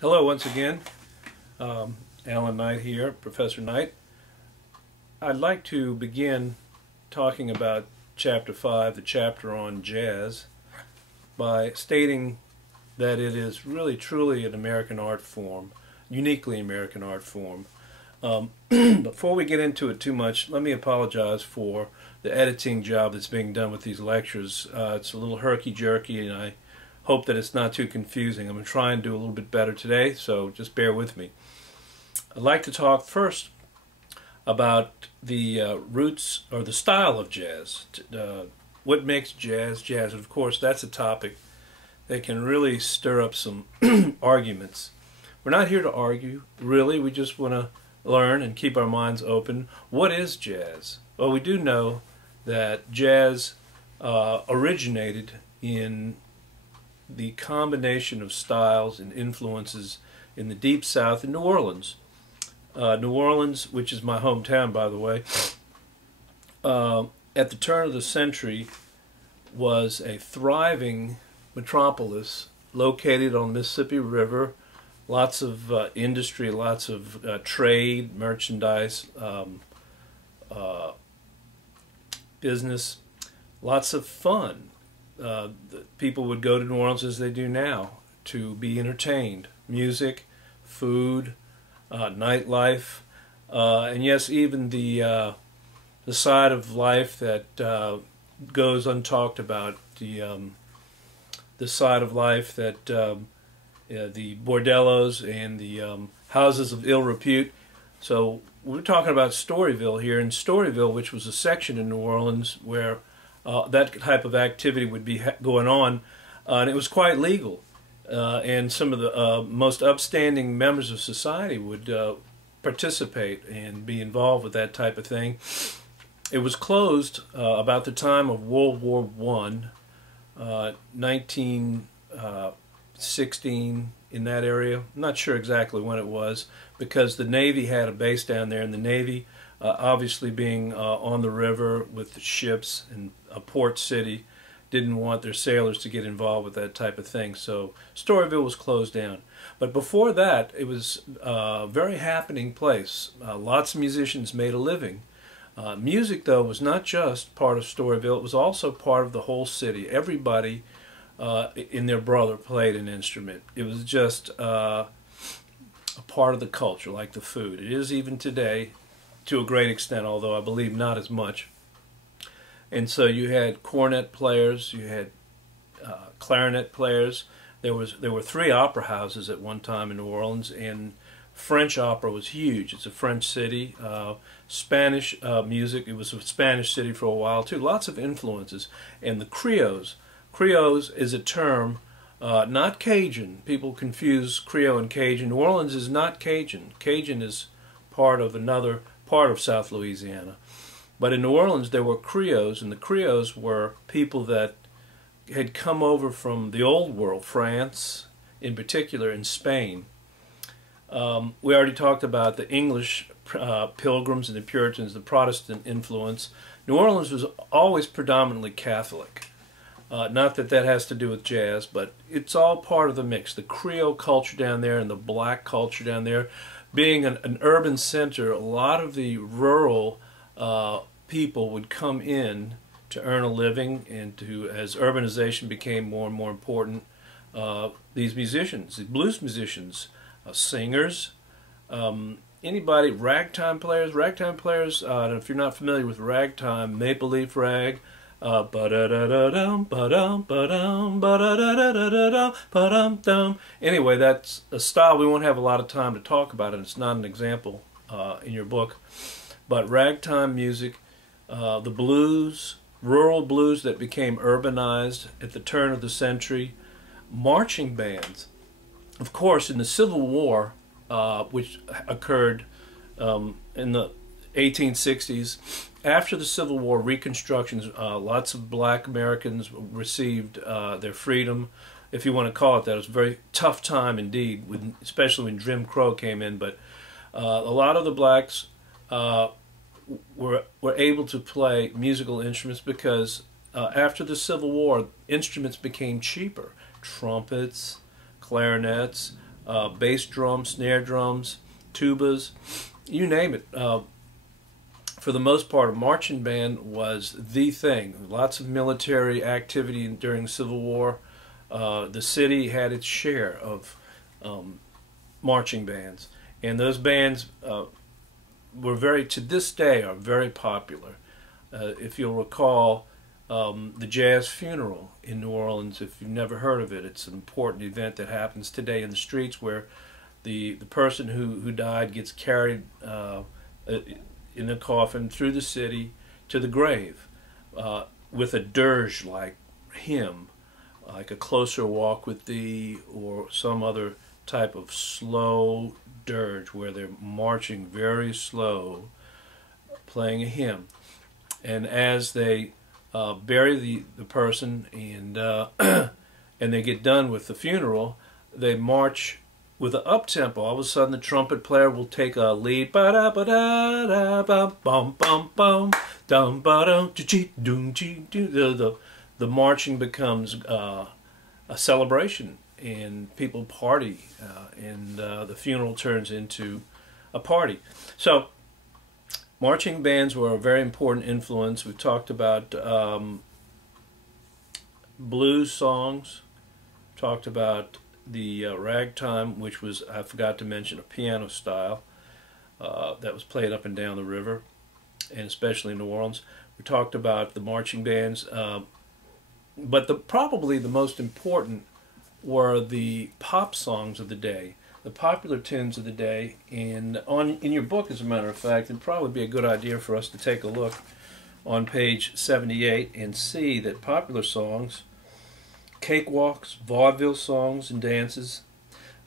Hello once again. Alan Knight here, Professor Knight. I'd like to begin talking about Chapter 5, the chapter on jazz, by stating that it is really truly an American art form, uniquely American art form. Before we get into it too much, let me apologize for the editing job that's being done with these lectures. It's a little herky-jerky, and I hope that it's not too confusing. I'm going to try and do a little bit better today, so just bear with me. I'd like to talk first about the roots or the style of jazz. What makes jazz jazz? Of course, that's a topic that can really stir up some arguments. We're not here to argue, really. We just want to learn and keep our minds open. What is jazz? Well, we do know that jazz originated in the combination of styles and influences in the Deep South in New Orleans. New Orleans, which is my hometown, by the way, at the turn of the century was a thriving metropolis located on the Mississippi River. Lots of industry, lots of trade, merchandise, business, lots of fun. People would go to New Orleans as they do now to be entertained. Music, food, nightlife, and yes, even the side of life that goes untalked about. The side of life that the bordellos and the houses of ill repute. So we're talking about Storyville here. In Storyville, which was a section in New Orleans where that type of activity would be going on, and it was quite legal. And some of the most upstanding members of society would participate and be involved with that type of thing. It was closed about the time of World War I, 1916, in that area. I'm not sure exactly when it was, because the Navy had a base down there, and the Navy, obviously being on the river with the ships and a port city, didn't want their sailors to get involved with that type of thing. So Storyville was closed down. But before that, it was a very happening place. Lots of musicians made a living. Music, though, was not just part of Storyville. It was also part of the whole city. Everybody and their brother played an instrument. It was just a part of the culture, like the food. It is even today, to a great extent, although I believe not as much. And so you had cornet players, you had clarinet players. There were 3 opera houses at one time in New Orleans, and French opera was huge. It's a French city. Spanish music, it was a Spanish city for a while too. Lots of influences. And the Creoles. Creoles is a term, not Cajun. People confuse Creole and Cajun. New Orleans is not Cajun. Cajun is part of another part of South Louisiana. But in New Orleans there were Creoles, and the Creoles were people that had come over from the old world, France in particular, and Spain. We already talked about the English Pilgrims and the Puritans, the Protestant influence. New Orleans was always predominantly Catholic. Not that that has to do with jazz, but it's all part of the mix. The Creole culture down there and the black culture down there. Being an urban center, a lot of the rural people would come in to earn a living, and as urbanization became more and more important, these musicians, the blues musicians, singers, anybody, ragtime players, if you're not familiar with ragtime, maple leaf rag, anyway, that's a style we won't have a lot of time to talk about, and it's not an example in your book. But ragtime music, the blues, rural blues that became urbanized at the turn of the century, marching bands. Of course, in the Civil War, which occurred in the 1860s, after the Civil War, Reconstructions, lots of black Americans received their freedom, if you want to call it that. It was a very tough time indeed, especially when Jim Crow came in. But a lot of the blacks were able to play musical instruments because after the Civil War, instruments became cheaper. Trumpets, clarinets, bass drums, snare drums, tubas, you name it. For the most part, a marching band was the thing. Lots of military activity during the Civil War. The city had its share of marching bands, and those bands were to this day, are very popular. If you'll recall, the Jazz Funeral in New Orleans, if you've never heard of it, it's an important event that happens today in the streets where the person who died gets carried in a coffin through the city to the grave with a dirge-like hymn, like A Closer Walk with Thee, or some other type of slow dirge where they're marching very slow, playing a hymn. And as they bury the person and and they get done with the funeral, they march with an up-tempo. All of a sudden the trumpet player will take a lead, the marching becomes a celebration, and people party, and the funeral turns into a party. So marching bands were a very important influence. We've talked about blues songs, talked about the ragtime, which was, I forgot to mention, a piano style that was played up and down the river, and especially in New Orleans. We talked about the marching bands, but probably the most important were the pop songs of the day, the popular tunes of the day. And in your book, as a matter of fact, it'd probably be a good idea for us to take a look on page 78 and see that popular songs, cakewalks, vaudeville songs and dances,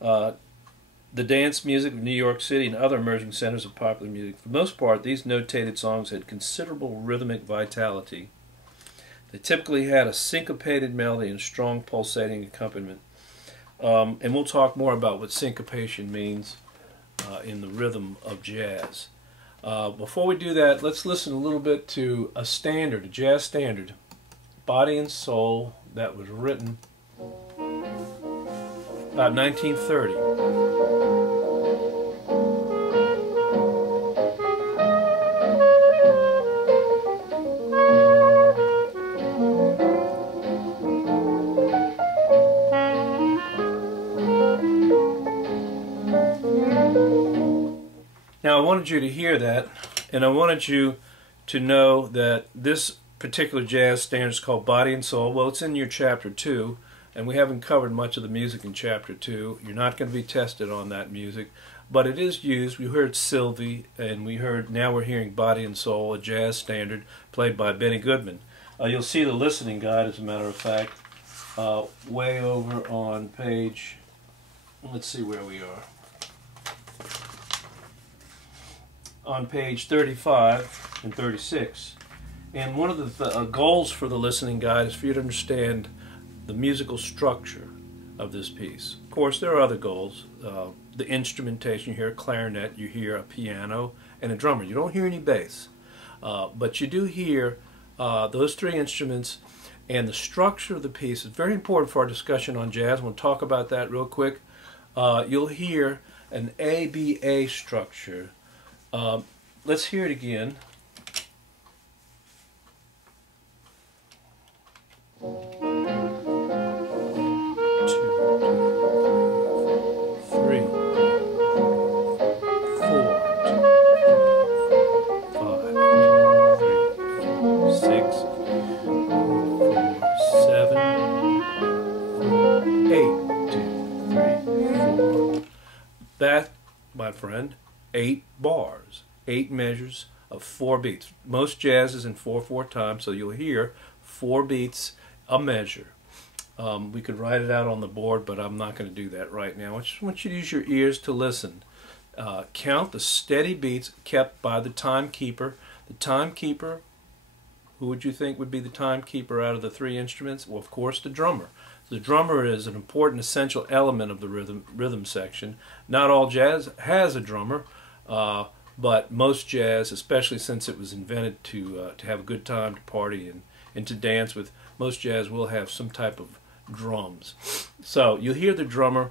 the dance music of New York City and other emerging centers of popular music. For the most part, these notated songs had considerable rhythmic vitality. They typically had a syncopated melody and strong pulsating accompaniment. And we'll talk more about what syncopation means in the rhythm of jazz. Before we do that, let's listen a little bit to a standard, a jazz standard, Body and Soul, that was written about 1930. Now, I wanted you to hear that, and I wanted you to know that this particular jazz standard is called Body and Soul. Well, it's in your chapter 2, and we haven't covered much of the music in chapter 2. You're not going to be tested on that music, but it is used. We heard Sylvie, and now we're hearing Body and Soul, a jazz standard played by Benny Goodman. You'll see the listening guide, as a matter of fact, way over on page, let's see where we are. On page 35 and 36. And one of the goals for the listening guide is for you to understand the musical structure of this piece. Of course, there are other goals. The instrumentation, you hear a clarinet, you hear a piano, and a drummer. You don't hear any bass. But you do hear those three instruments, and the structure of the piece is very important for our discussion on jazz. We'll talk about that real quick. You'll hear an ABA structure. Let's hear it again. That, my friend, 8 bars, 8 measures of 4 beats. Most jazz is in 4/4 time, so you'll hear 4 beats a measure. We could write it out on the board, but I'm not going to do that right now. I just want you to use your ears to listen. Count the steady beats kept by the timekeeper. The timekeeper, who would you think would be the timekeeper out of the 3 instruments? Well, of course, the drummer. The drummer is an important, essential element of the rhythm section. Not all jazz has a drummer, but most jazz, especially since it was invented to have a good time, to party, and to dance with, most jazz will have some type of drums. So you'll hear the drummer